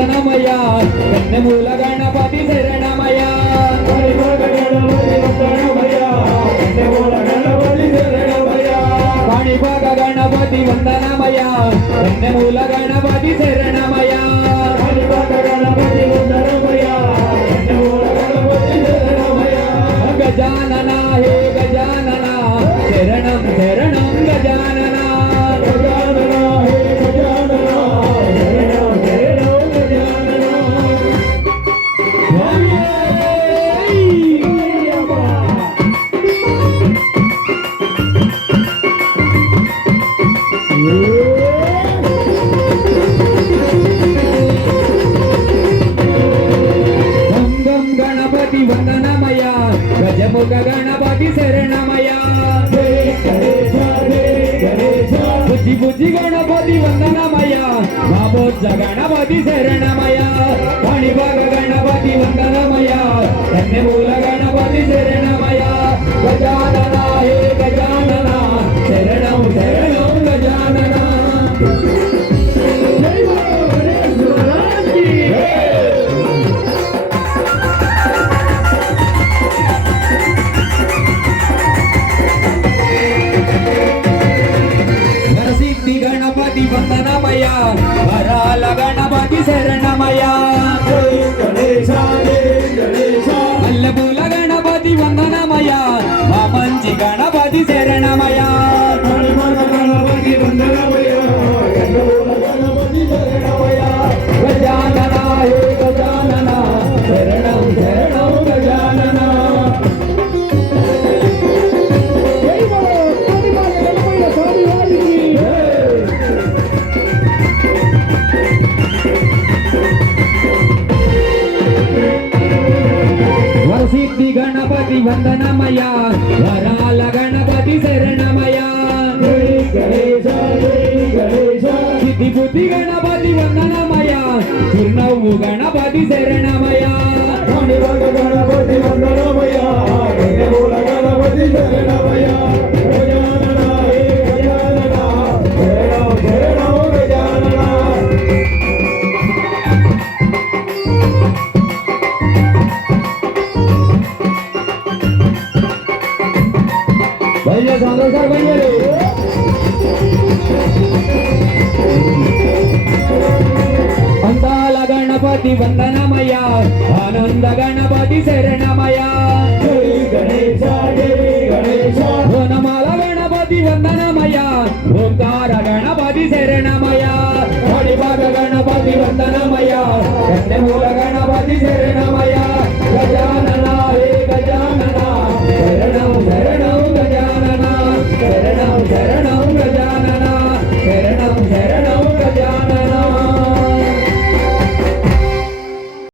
వందనమయ కన్నెమూల గణపతి శరణమయ కాణిపాక గణపతి వందనమయ కన్నెమూల గణపతి శరణమయ గజానన హే గజానన శరణం శరణం గజానన గణపతి వందనమయ గజముఖ గణపతి శరణమయ బుజ్జి బుజ్జి గణపతి వందనమయ బాబోజ గణపతి శరణమయ కాణిపాక గణపతి వందనమయ కన్నెమూల గణపతి శరణమయ గజానన హే గజానన శరణం శరణం గజానన గణపతి వందనమయ వరాల గణపతి శరణమయ మల్లెపూల గణపతి వందనమయ మా మంచి గణపతి శరణమయ గణపతి వందనమయ గజానన హే గజానన శరణం శరణం గజానన సిద్ధి గణపతి వందనమయ వరాల గణపతి శరణమయ సిద్ధి బుద్ధి గణపతి వందనమయ చిరునవ్వు గణపతి శరణమయ గణపతి వందనమయ గణపతి శరణమయ भैया साधो सर भैया अंदाल गणपति वंदनमय आनंद गणपति शरणमय वनमाल गणपति वंदनमय ओंकार गणपति शरणमय काणिपाक गणपति वंदनमय कन्नेमूल गणपति